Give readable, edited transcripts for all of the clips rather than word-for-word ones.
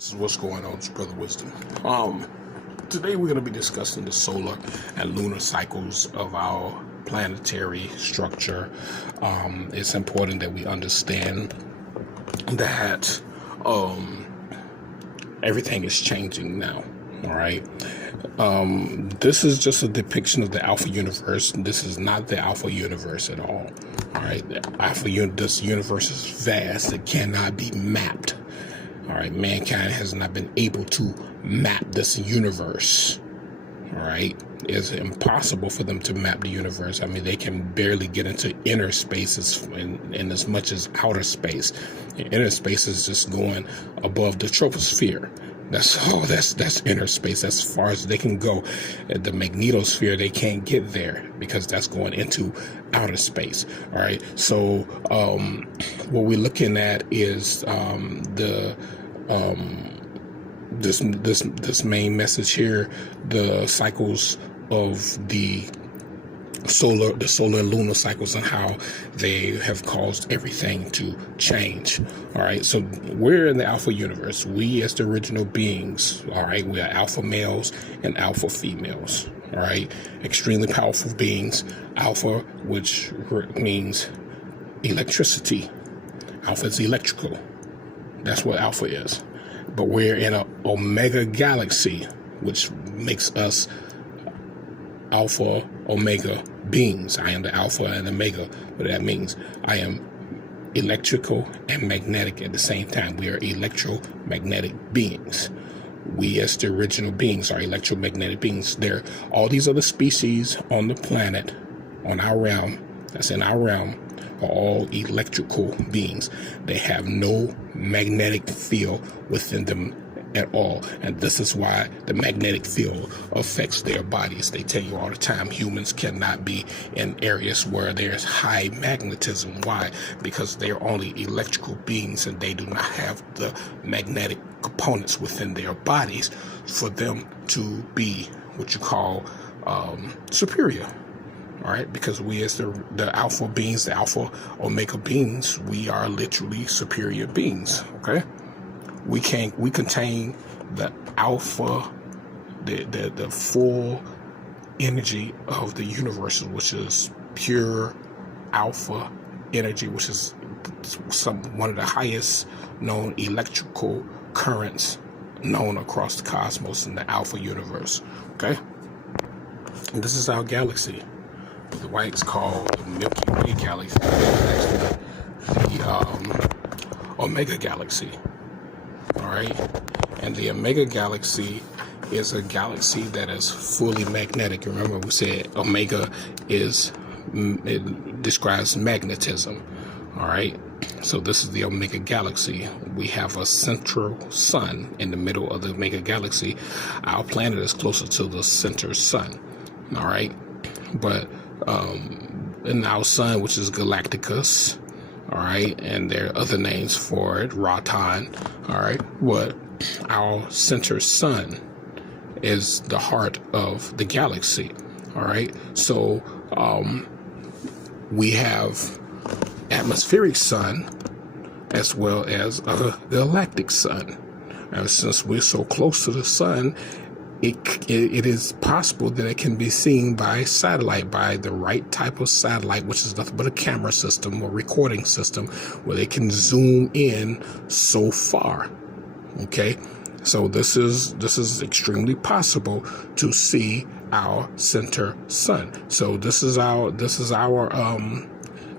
This is what's going on, it's Brother Wisdom. Today we're going to be discussing the solar and lunar cycles of our planetary structure. It's important that we understand that everything is changing now. All right. This is just a depiction of the alpha universe. This is not the alpha universe at all. All right. This universe is vast. It cannot be mapped. All right, mankind has not been able to map this universe. All right, it's impossible for them to map the universe. I mean, they can barely get into inner spaces in as much as outer space. And inner space is just going above the troposphere. That's inner space. That's as far as they can go. At the magnetosphere, they can't get there because that's going into outer space. All right. So what we're looking at is this main message here, the cycles of the solar and lunar cycles and how they have caused everything to change. All right, so we're in the alpha universe. We as the original beings, all right, we are alpha males and alpha females. All right, extremely powerful beings. Alpha, which means electricity. Alpha is electrical. That's what alpha is. But we're in an omega galaxy, which makes us alpha omega beings. I am the alpha and omega. What that means, I am electrical and magnetic at the same time. We are electromagnetic beings. We as the original beings are electromagnetic beings. There, all these other species on the planet, on our realm, that's in our realm, are all electrical beings. They have no magnetic field within them at all. And this is why the magnetic field affects their bodies. They tell you all the time, humans cannot be in areas where there's high magnetism. Why? Because they're only electrical beings and they do not have the magnetic components within their bodies for them to be what you call superior. All right, because we as the alpha beings, the alpha omega beings, we are literally superior beings. Okay, we contain the alpha, the full energy of the universe, which is pure alpha energy, which is one of the highest known electrical currents known across the cosmos in the alpha universe. Okay, and this is our galaxy. The white's called the Milky Way galaxy. The Omega galaxy. All right, and the Omega galaxy is a galaxy that is fully magnetic. Remember, we said Omega it describes magnetism. All right, so this is the Omega galaxy. We have a central sun in the middle of the Omega galaxy. Our planet is closer to the center sun. All right, but in our sun, which is Galacticus, all right, and there are other names for it, Raton, all right, but our center sun is the heart of the galaxy, all right, so we have atmospheric sun as well as a galactic sun, and since we're so close to the sun, it is possible that it can be seen by satellite, by the right type of satellite, which is nothing but a camera system or recording system where they can zoom in so far. Okay, so this is extremely possible to see our center sun. So this is our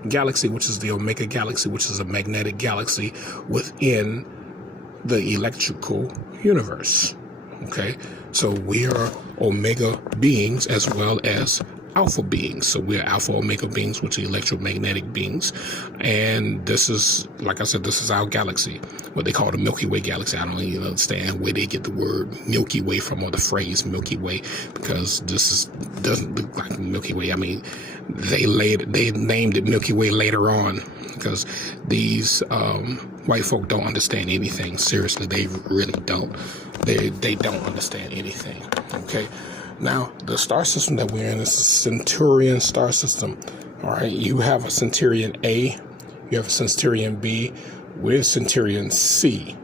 galaxy, which is the Omega galaxy, which is a magnetic galaxy within the electrical universe. Okay, so we are omega beings as well as alpha beings. So we're alpha omega beings, which are electromagnetic beings. And this is, like I said, this is our galaxy, what they call the Milky Way galaxy. I don't even understand where they get the word Milky Way from, or the phrase Milky Way, because doesn't look like Milky Way. I mean, they named it Milky Way later on because these white folk don't understand anything. Seriously, they really don't. They don't understand anything. Okay, now the star system that we're in is a Centaurian star system. All right, you have a Centaurian A, you have a Centaurian B, we're Centaurian C.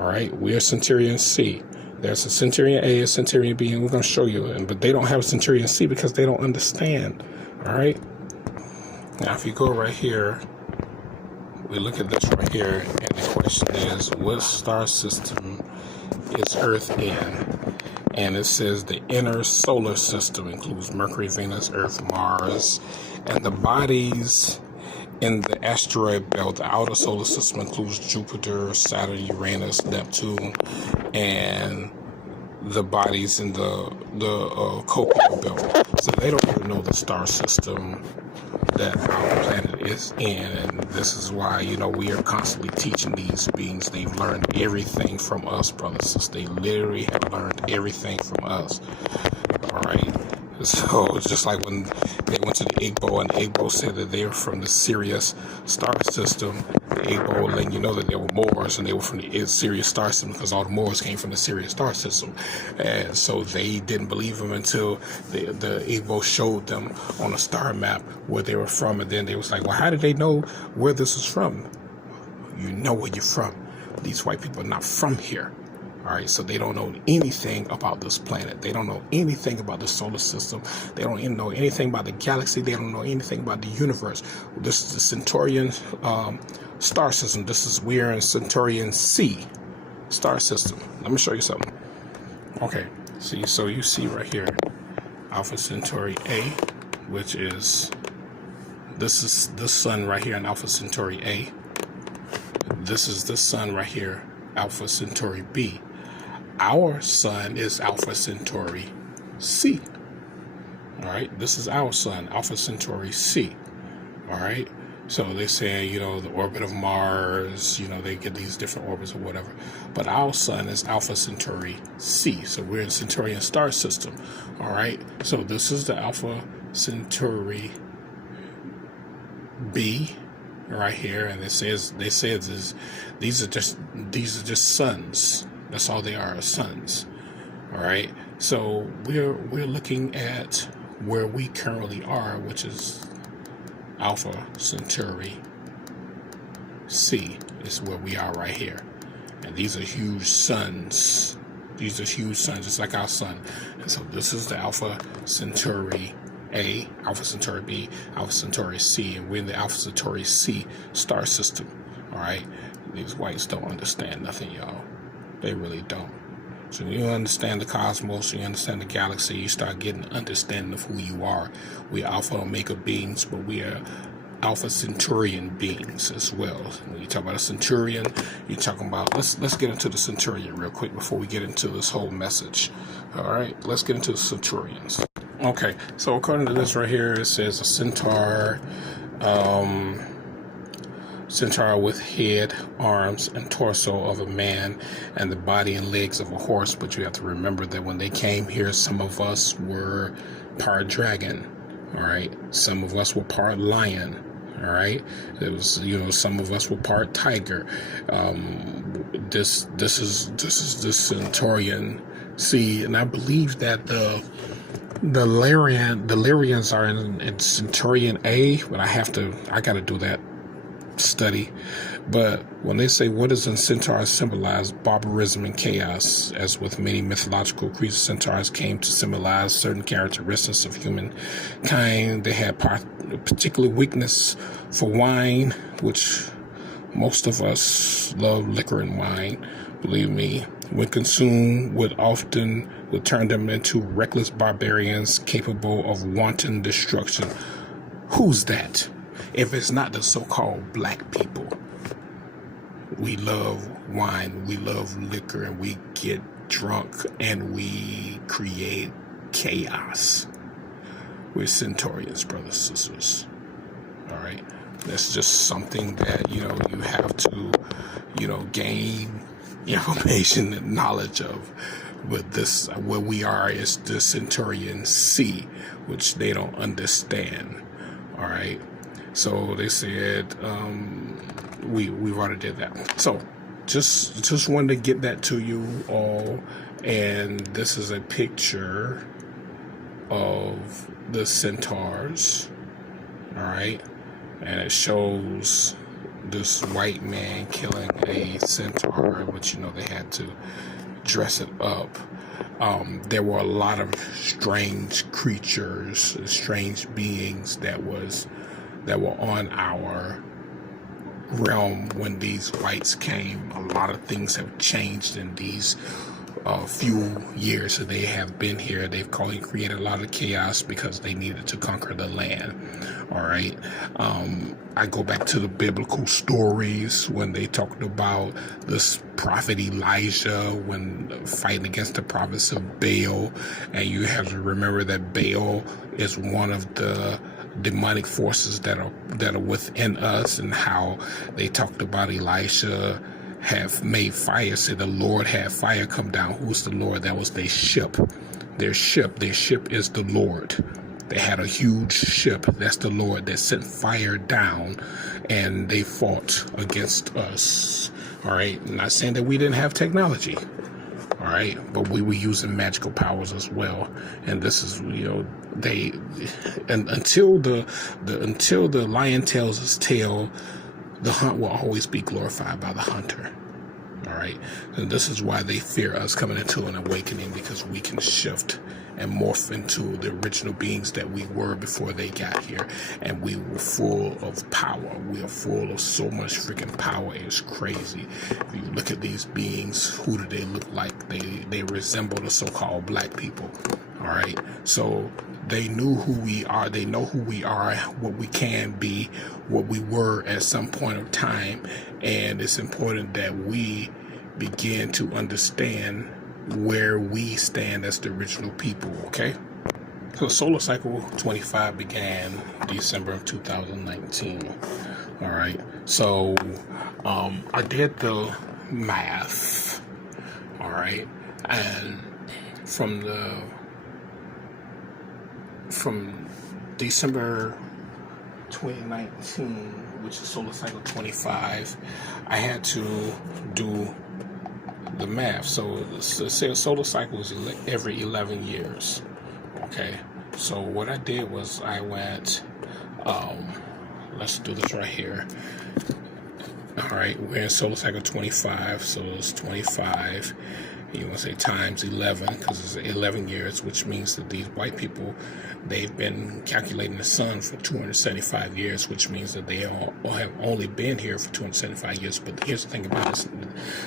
All right, we are Centurion C. There's a Centurion A, a Centurion B, and we're going to show you. But they don't have a Centurion C because they don't understand. All right. Now, if you go right here, we look at this right here, and the question is, what star system is Earth in? And it says the inner solar system includes Mercury, Venus, Earth, Mars, and the bodies in the asteroid belt. The outer solar system includes Jupiter, Saturn, Uranus, Neptune, and the bodies in the Kuiper belt. So they don't even know the star system that our planet is in, and this is why, we are constantly teaching these beings. They've learned everything from us, brothers. They literally have learned everything from us. All right. So it's just like when they went to the Igbo, and the Igbo said that they were from the Sirius star system. The Igbo letting you know that they were Moors, and they were from the Sirius star system because all the Moors came from the Sirius star system. And so they didn't believe them until the Igbo showed them on a star map where they were from. And then they was like, well, how did they know where this is from? You know where you're from. These white people are not from here. All right, so they don't know anything about this planet. They don't know anything about the solar system. They don't even know anything about the galaxy. They don't know anything about the universe. This is the Centaurian star system. We're in Centaurian C star system. Let me show you something. Okay, see, so you see right here, Alpha Centauri A, which is, this is the sun right here in Alpha Centauri A. This is the sun right here, Alpha Centauri B. Our sun is Alpha Centauri C. All right, this is our sun, Alpha Centauri C. All right, so they're saying, the orbit of Mars, they get these different orbits or whatever. But our sun is Alpha Centauri C. So we're in Centaurian star system. All right, so this is the Alpha Centauri B right here, and they say these are just suns. That's all they are suns. All right. So we're looking at where we currently are, which is Alpha Centauri C is where we are right here. And these are huge suns. These are huge suns, just like our sun. And so this is the Alpha Centauri A, Alpha Centauri B, Alpha Centauri C, and we're in the Alpha Centauri C star system. All right. These whites don't understand nothing, y'all. They really don't. So when you understand the cosmos, you understand the galaxy, you start getting an understanding of who you are. We are Alpha Omega beings, but we are Alpha Centurion beings as well. When you talk about a Centurion, you're talking about, let's get into the Centurion real quick before we get into this whole message. All right, let's get into the Centurions. Okay, so according to this right here, it says a centaur, centaur with head, arms, and torso of a man, and the body and legs of a horse. But you have to remember that when they came here, some of us were part dragon. All right, some of us were part lion. All right, it was, some of us were part tiger. This is the Centaurian C, and I believe that the Lyrians are in Centaurian A, but I gotta do that study. But when they say, what does a centaur symbolize? Barbarism and chaos. As with many mythological creatures, centaurs came to symbolize certain characteristics of humankind. They had particular weakness for wine, which most of us love liquor and wine, believe me. When consumed, would turn them into reckless barbarians capable of wanton destruction. Who's that? If it's not the so-called black people. We love wine, we love liquor, and we get drunk, and we create chaos. We're Centaurians, brothers and sisters. All right? That's just something that, you have to, gain information and knowledge of. But where we are is the Centaurian C, which they don't understand. All right? So they said, we've already did that. So just wanted to get that to you all. And this is a picture of the centaurs. All right. And it shows this white man killing a centaur, which they had to dress it up. There were a lot of strange creatures, strange beings that were on our realm when these whites came. A lot of things have changed in these few years that they have been here. They've created a lot of chaos because they needed to conquer the land. All right. I go back to the biblical stories when they talked about this prophet Elijah when fighting against the prophets of Baal, and you have to remember that Baal is one of the demonic forces that are within us, and how they talked about Elisha have made fire. Say the Lord had fire come down. Who's the Lord? That was their ship. Their ship is the Lord. They had a huge ship. That's the Lord that sent fire down, and they fought against us. All right. I'm not saying that we didn't have technology. All right, but we were using magical powers as well, and this is until the lion tells his tale, the hunt will always be glorified by the hunter. All right, and this is why they fear us coming into an awakening, because we can shift and morph into the original beings that we were before they got here, and we were full of power. We are full of so much freaking power. It's crazy. If you look at these beings, who do they look like? They resemble the so-called black people. All right, so they knew who we are. They know who we are, what we can be, what we were at some point of time, and it's important that we begin to understand where we stand as the original people. Okay, so solar cycle 25 began December of 2019. All right, so I did the math. All right, and from December 2019, which is solar cycle 25, I had to do the math. So say a solar cycle is every 11 years. Okay, so what I did was I went, let's do this right here. All right, we're in solar cycle 25, so it's 25. You want to say times 11, because it's 11 years, which means that these white people, they've been calculating the sun for 275 years, which means that they all have only been here for 275 years. But here's the thing about this: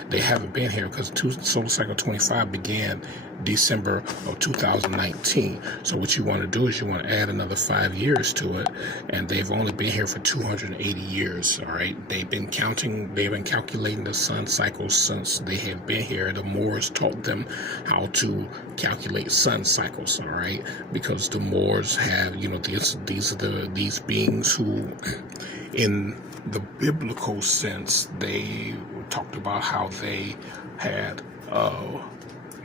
they haven't been here because solar cycle 25 began December of 2019. So what you want to do is you want to add another 5 years to it, and they've only been here for 280 years. All right, they've been calculating the sun cycles since they have been here. The Moors taught them how to calculate sun cycles. All right, because the Moors have, these beings who, in the biblical sense, they talked about how they had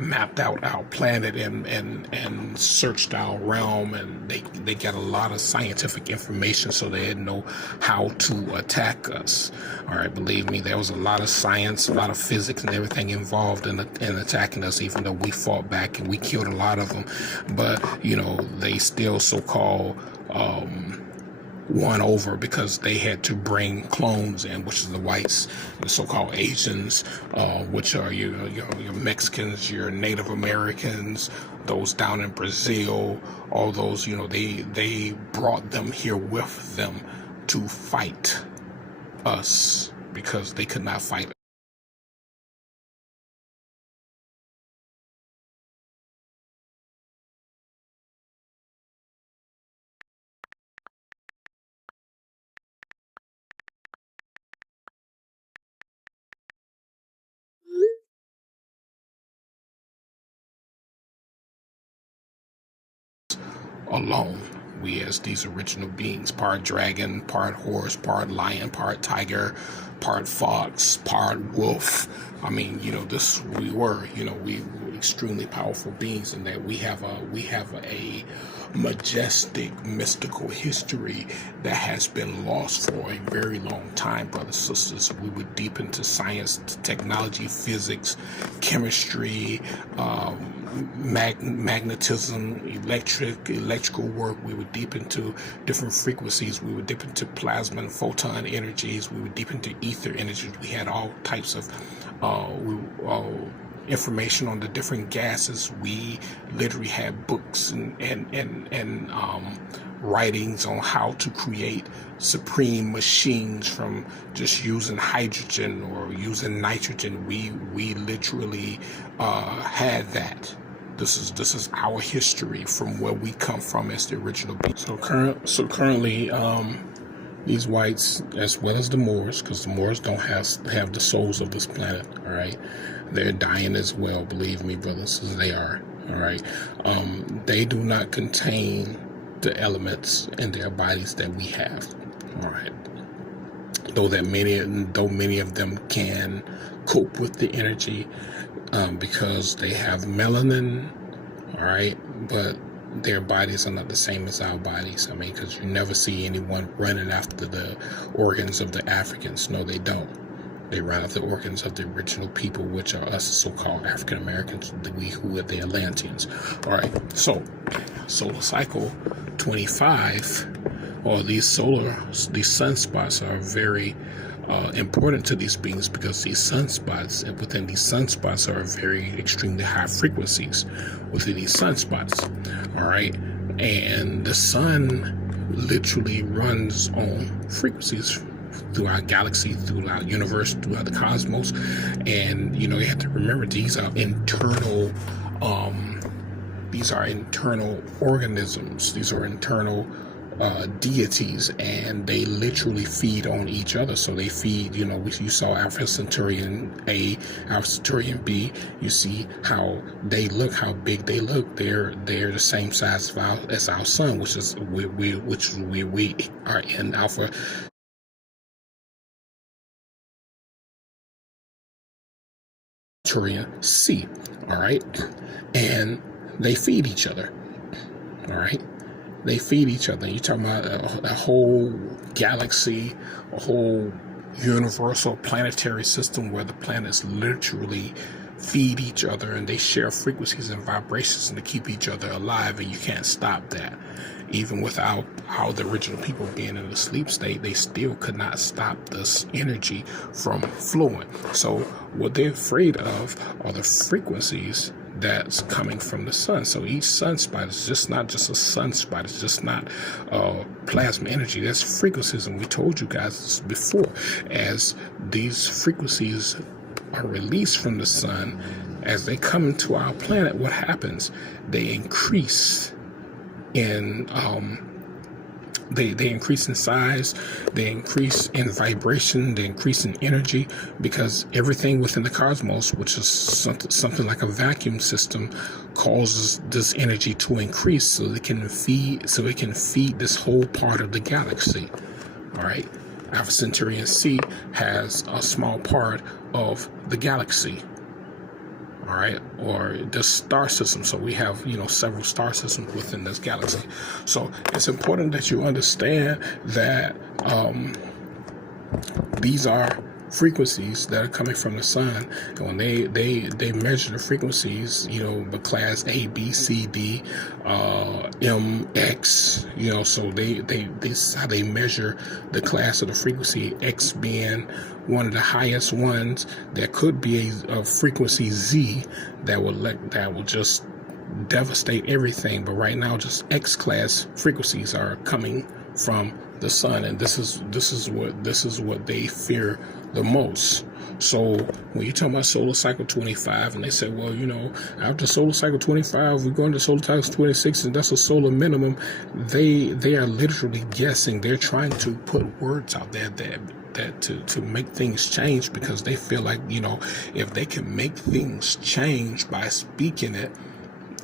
mapped out our planet and searched our realm, and they got a lot of scientific information, so they didn't know how to attack us. All right, believe me, there was a lot of science, a lot of physics and everything involved in attacking us, even though we fought back and we killed a lot of them. But they still so-called won over because they had to bring clones in, which is the whites, the so-called Asians, which are your Mexicans, your Native Americans, those down in Brazil, all those, they brought them here with them to fight us because they could not fight us. Alone. We as these original beings, part dragon, part horse, part lion, part tiger, part fox, part wolf. I mean, this we were, we were extremely powerful beings, in that we have a majestic, mystical history that has been lost for a very long time, brothers and sisters. We were deep into science, technology, physics, chemistry, magnetism, electrical work. We were deep into different frequencies. We were deep into plasma and photon energies. We were deep into ether energies. We had all types of information on the different gases. We literally had books and writings on how to create supreme machines from just using hydrogen or using nitrogen. We literally had that. This is our history from where we come from as the original beings. So currently, these whites, as well as the Moors, because the Moors don't have the souls of this planet. All right, they're dying as well. Believe me, brothers, as they are. All right, they do not contain the elements in their bodies that we have. All right, though many of them can cope with the energy because they have melanin. All right, but their bodies are not the same as our bodies. I mean, because you never see anyone running after the organs of the Africans. No, they don't. They run after the organs of the original people, which are us so-called African Americans, who are the Atlanteans. All right, so solar cycle 25, or these sunspots are very important to these beings, because these sunspots, and within these sunspots are very extremely high frequencies within these sunspots. All right, and the sun literally runs on frequencies through our galaxy, through our universe, throughout the cosmos. And you have to remember, these are internal organisms. These are internal deities, and they literally feed on each other. So they feed, you saw Alpha Centaurian A, Alpha Centaurian B. You see how they look, how big they look. They're the same size as our sun, which we are in Alpha Centaurian C. All right, and they feed each other. All right, they feed each other. You're talking about a whole galaxy, a whole universal planetary system where the planets literally feed each other, and they share frequencies and vibrations to keep each other alive, and you can't stop that. Even without the original people being in a sleep state, they still could not stop this energy from flowing. So what they're afraid of are the frequencies that's coming from the sun. So each sunspot is just not just a sunspot. It's just not plasma energy. That's frequencies, and we told you guys this before. As these frequencies are released from the sun, as they come into our planet, what happens? They increase in they increase in size, they increase in vibration, they increase in energy, because everything within the cosmos, which is something like a vacuum system, causes this energy to increase so it can feed this whole part of the galaxy. All right, Alpha Centaurian C has a small part of the galaxy. All right, or the star system. So we have, several star systems within this galaxy. So it's important that you understand that these are frequencies that are coming from the sun. And when they measure the frequencies, the class A, B, C, D, M, X, so this is how they measure the class of the frequency, X being one of the highest ones. There could be a frequency Z that will just devastate everything, but right now just X class frequencies are coming from the sun, and this is what they fear the most. So when you talk about solar cycle 25, and they say, well, after solar cycle 25, we're going to solar cycle 26, and that's a solar minimum. They are literally guessing. They're trying to put words out there that to make things change, because they feel like, if they can make things change by speaking it,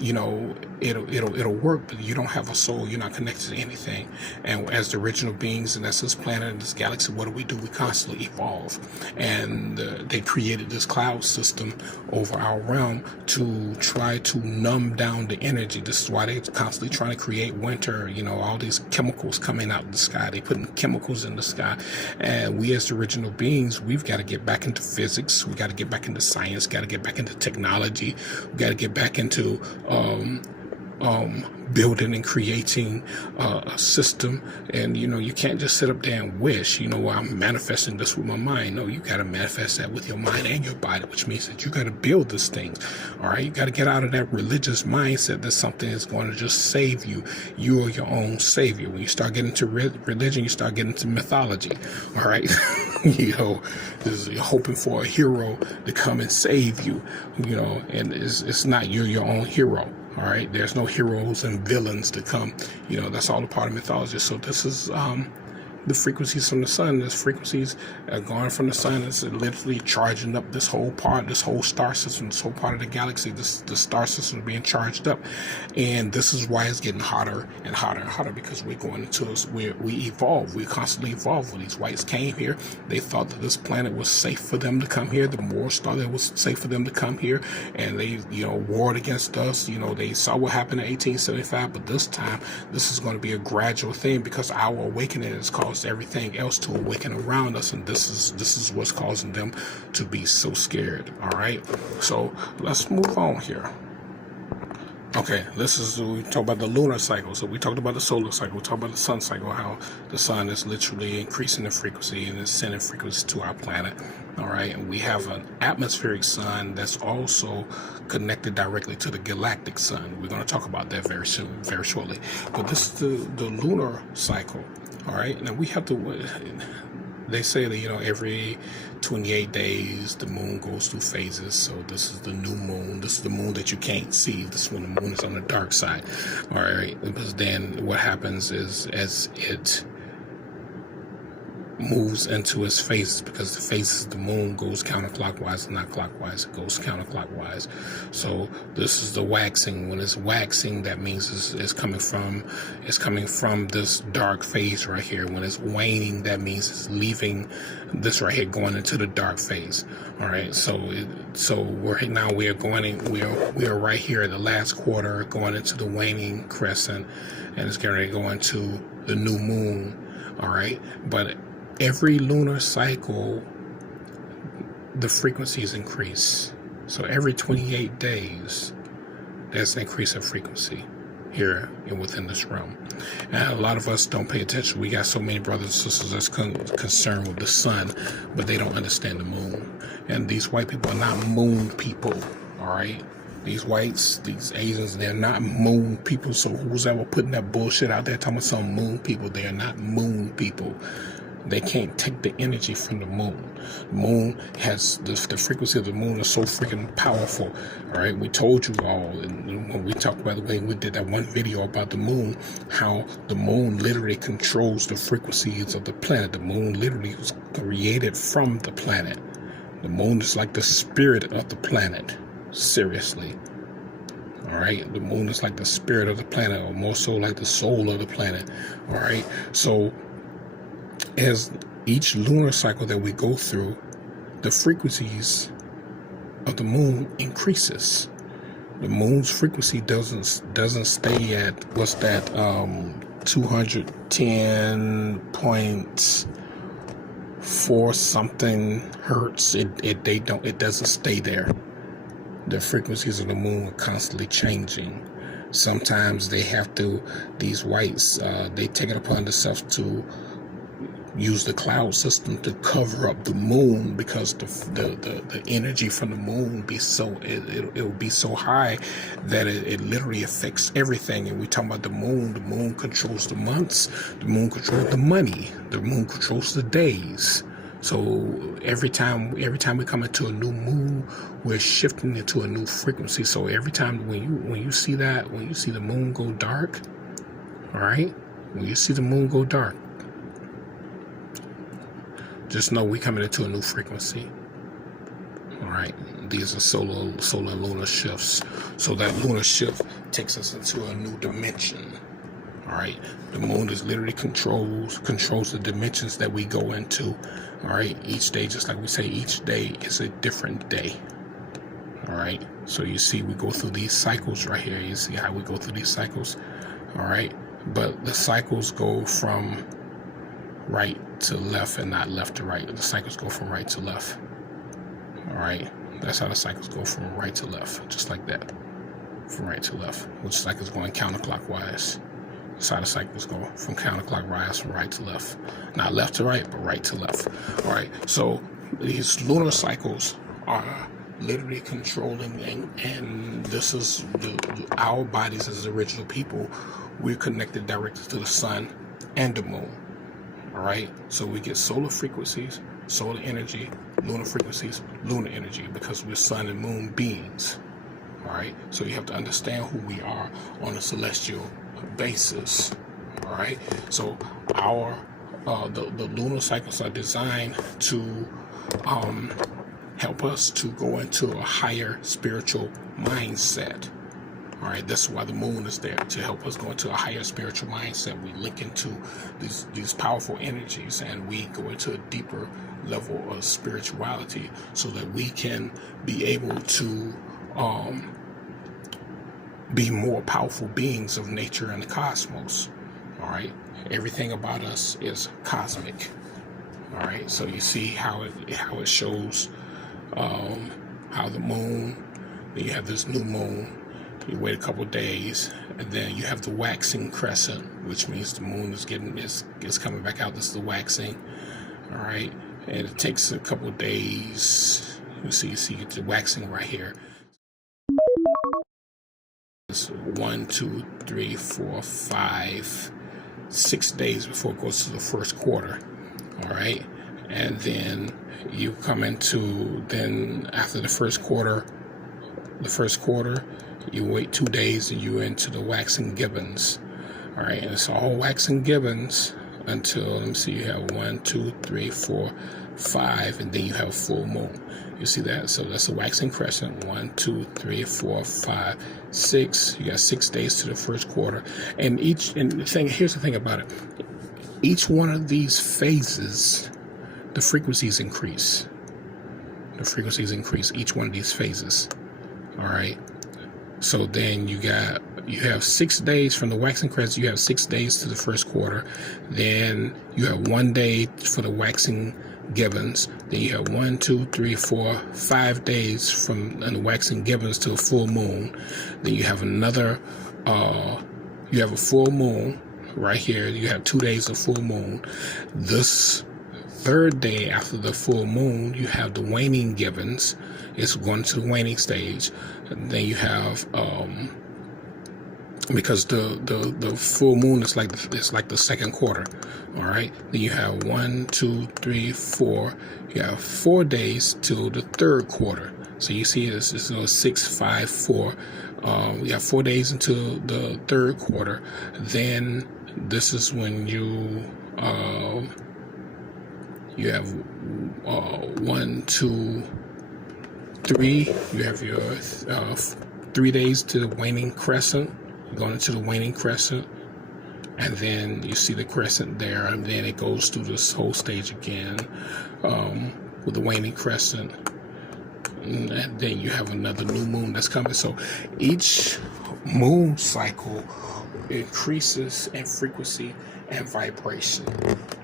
it'll work, but you don't have a soul. You're not connected to anything. And as the original beings, and as this planet and this galaxy, what do? We constantly evolve. And they created this cloud system over our realm to try to numb down the energy. This is why they're constantly trying to create winter. All these chemicals coming out of the sky. They putting chemicals in the sky. And we as the original beings, we've got to get back into physics. We got to get back into science. Got to get back into technology. We got to get back into building and creating a system. And you can't just sit up there and wish, I'm manifesting this with my mind. No, you got to manifest that with your mind and your body, which means that you got to build this thing. All right, you got to get out of that religious mindset that something is going to just save you. You are your own savior. When you start getting into religion, you start getting into mythology. All right, you're hoping for a hero to come and save you. And it's not you're your own hero. All right, there's no heroes and villains to come. That's all a part of mythology. So this is the frequencies from the sun. These frequencies are going from the sun. It's literally charging up this whole star system, this whole part of the galaxy. The star system is being charged up, and this is why it's getting hotter and hotter and hotter, because we're going into we evolve. We constantly evolve. When these whites came here, they thought that this planet was safe for them to come here. The Moors thought it was safe for them to come here, and they warred against us. They saw what happened in 1875, but this time this is going to be a gradual thing, because our awakening is caused everything else to awaken around us, and this is what's causing them to be so scared. All right, so let's move on here. Okay, we talk about the lunar cycle. So we talked about the solar cycle. We talked about the sun cycle, how the sun is literally increasing the frequency and is sending frequency to our planet. All right, and we have an atmospheric sun that's also connected directly to the galactic sun. We're going to talk about that very soon, very shortly. But this is the lunar cycle. All right, now we have to. They say that every 28 days the moon goes through phases. So this is the new moon. This is the moon that you can't see. This is when the moon is on the dark side. All right, because then what happens is, as it moves into its phases, because the phases of the moon goes counterclockwise and not clockwise. It goes counterclockwise. So this is the waxing. When it's waxing, that means it's coming from this dark phase right here. When it's waning, that means it's leaving this right here, going into the dark phase. All right, so we are right here at the last quarter, going into the waning crescent, and it's getting ready to go into the new moon. All right, but every lunar cycle, the frequencies increase. So every 28 days, there's an increase of frequency here and within this realm. And a lot of us don't pay attention. We got so many brothers and sisters that's concerned with the sun, but they don't understand the moon. And these white people are not moon people, all right? These whites, these Asians, they're not moon people. So who's ever putting that bullshit out there talking about some moon people? They are not moon people. They can't take the energy from the moon. The moon has the frequency of the moon is so freaking powerful. All right, we told you all, and when we talked about the way we did that one video about the moon, how the moon literally controls the frequencies of the planet. The moon literally was created from the planet. The moon is like the spirit of the planet. Seriously. All right, the moon is like the spirit of the planet, or more so like the soul of the planet. All right, so as each lunar cycle that we go through, the frequencies of the moon increases. The moon's frequency doesn't stay at 210.4 something hertz. It doesn't stay there. The frequencies of the moon are constantly changing. Sometimes these whites, they take it upon themselves to use the cloud system to cover up the moon, because the energy from the moon it'll be so high that it literally affects everything. And we talk about the moon controls the months, the moon controls the money, the moon controls the days. So every time we come into a new moon, we're shifting into a new frequency. So every time when you see the moon go dark, all right, when you see the moon go dark, just know we're coming into a new frequency. All right, these are solar and lunar shifts. So that lunar shift takes us into a new dimension. All right, the moon is literally controls the dimensions that we go into. All right, each day, just like we say, each day is a different day. All right, so you see we go through these cycles right here. You see how we go through these cycles. All right, but the cycles go from right to left and not left to right. The cycles go from right to left. All right, that's how the cycles go from right to left, just like that, from right to left, which is like it's going counterclockwise. That's how the cycles go, from counterclockwise, from right to left. Not left to right, but right to left. All right, so these lunar cycles are literally controlling, and this is our bodies as original people. We're connected directly to the sun and the moon. All right, so we get solar frequencies, solar energy, lunar frequencies, lunar energy, because we're sun and moon beings. All right, so you have to understand who we are on a celestial basis. All right, so our the lunar cycles are designed to help us to go into a higher spiritual mindset. All right, that's why the moon is there, to help us go into a higher spiritual mindset. We link into these powerful energies, and we go into a deeper level of spirituality, so that we can be able to be more powerful beings of nature and the cosmos. All right, everything about us is cosmic. All right, so you see how it shows how the moon, then you have this new moon. You wait a couple days, and then you have the waxing crescent, which means the moon is coming back out. This is the waxing. All right, and it takes a couple days. You get the waxing right here. 1, 2, 3, 4, 5, 6 days before it goes to the first quarter. All right, and then you come into, then after the first quarter, you wait 2 days and you're into the waxing gibbons. All right, and it's all waxing gibbons until, let me see, you have 1, 2, 3, 4, 5, and then you have full moon. You see that? So that's a waxing crescent. 1, 2, 3, 4, 5, 6. You got 6 days to the first quarter. And here's the thing about it. Each one of these phases, the frequencies increase. Each one of these phases. All right. So then you have 6 days from the waxing crescent. You have 6 days to the first quarter. Then you have 1 day for the waxing gibbons. Then you have 1, 2, 3, 4, 5 days from the waxing gibbons to a full moon. Then you have another. You have a full moon right here. You have 2 days of full moon. This third day after the full moon, you have the waning gibbons. It's going to the waning stage. And then you have because the full moon is like the second quarter. All right. Then you have 1, 2, 3, 4. You have 4 days till the third quarter. So you see it's 6, 5, 4. You have 4 days until the third quarter. Then this is when you have 1, 2, 3. You have your 3 days to the waning crescent. You're going into the waning crescent, and then you see the crescent there, and then it goes through this whole stage again with the waning crescent, and then you have another new moon that's coming. So each moon cycle increases in frequency and vibration.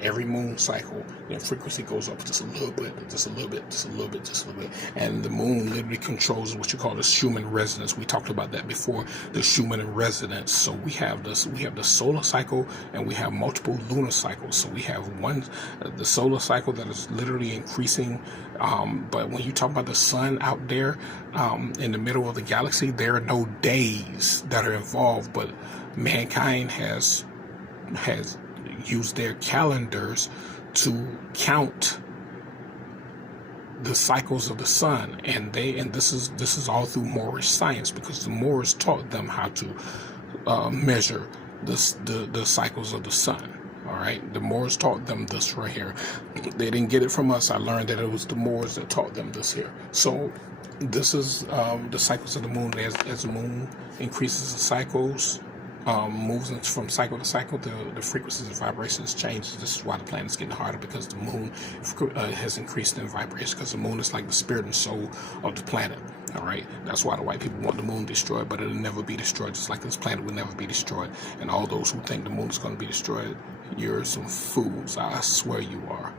Every moon cycle, the frequency goes up just a little bit, just a little bit, just a little bit, just a little bit. And the moon literally controls what you call the Schumann resonance. We talked about that before, the Schumann resonance. So we have the solar cycle, and we have multiple lunar cycles. So we have the solar cycle that is literally increasing. But when you talk about the sun out there in the middle of the galaxy, there are no days that are involved, but mankind has used their calendars to count the cycles of the sun, and this is all through Moorish science, because the Moors taught them how to measure the cycles of the sun. All right, the Moors taught them this right here. They didn't get it from us. I learned that it was the Moors that taught them this here. So this is the cycles of the moon. As the moon increases the cycles, moves from cycle to cycle, the frequencies and vibrations change. This is why the planet's getting harder, because the moon has increased in vibration, because the moon is like the spirit and soul of the planet. All right, that's why the white people want the moon destroyed, but it'll never be destroyed, just like this planet will never be destroyed. And all those who think the moon is going to be destroyed, you're some fools. I swear you are.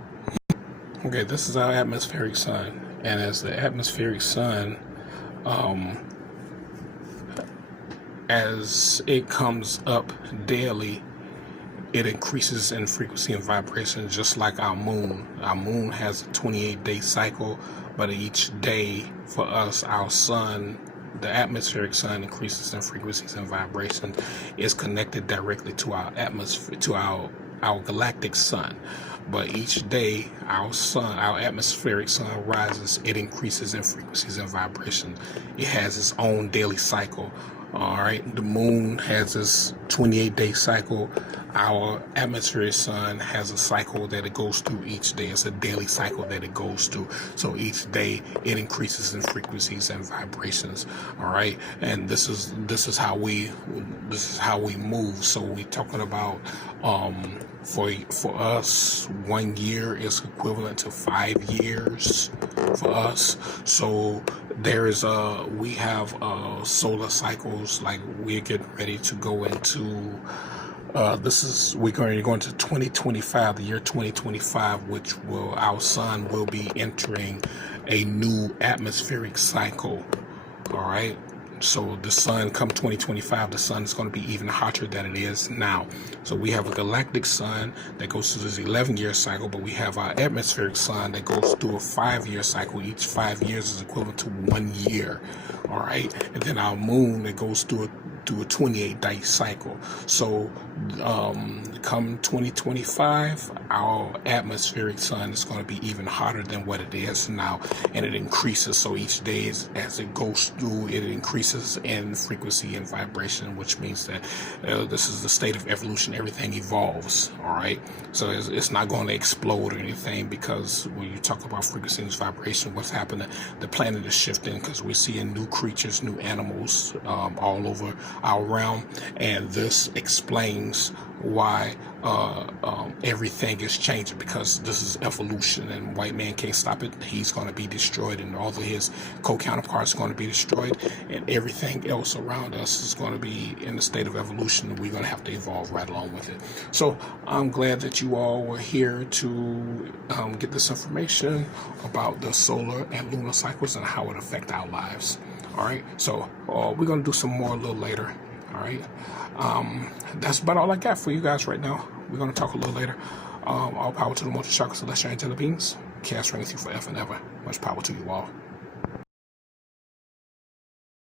Okay, this is our atmospheric sun, and as the atmospheric sun, as it comes up daily, it increases in frequency and vibration, just like our moon. Our moon has a 28-day cycle, but each day for us, our sun, the atmospheric sun, increases in frequencies and vibration. Is connected directly to our atmosphere, to our galactic sun. But each day, our sun, our atmospheric sun rises, it increases in frequencies and vibration. It has its own daily cycle. All right, the moon has this 28-day cycle. Our atmospheric sun has a cycle that it goes through each day. It's a daily cycle that it goes through. So each day it increases in frequencies and vibrations. All right, and this is how we move. So we're talking about for us, 1 year is equivalent to 5 years for us. So we have solar cycles, like we're getting ready to go into we're going to go into 2025, the year 2025, which our sun will be entering a new atmospheric cycle. All right, so the sun, come 2025, the sun is going to be even hotter than it is now. So we have a galactic sun that goes through this 11-year cycle, but we have our atmospheric sun that goes through a 5-year cycle. Each 5 years is equivalent to 1 year. All right, and then our moon that goes through a 28-day cycle. So come 2025, our atmospheric sun is going to be even hotter than what it is now, and it increases. So each day, as it goes through, it increases in frequency and vibration, which means that this is the state of evolution. Everything evolves. All right, so it's not going to explode or anything, because when you talk about frequency and vibration, what's happening, the planet is shifting, because we're seeing new creatures, new animals all over our realm, and this explains why everything is changing, because this is evolution, and white man can't stop it. He's going to be destroyed, and all of his co-counterparts are going to be destroyed, and everything else around us is going to be in the state of evolution. We're going to have to evolve right along with it. So I'm glad that you all were here to get this information about the solar and lunar cycles and how it affect our lives. All right, so we're going to do some more a little later. All right, that's about all I got for you guys right now. We're going to talk a little later. All power to the multi-chakra celestial angelic beings. Chaos reigns you forever and ever. Much power to you all.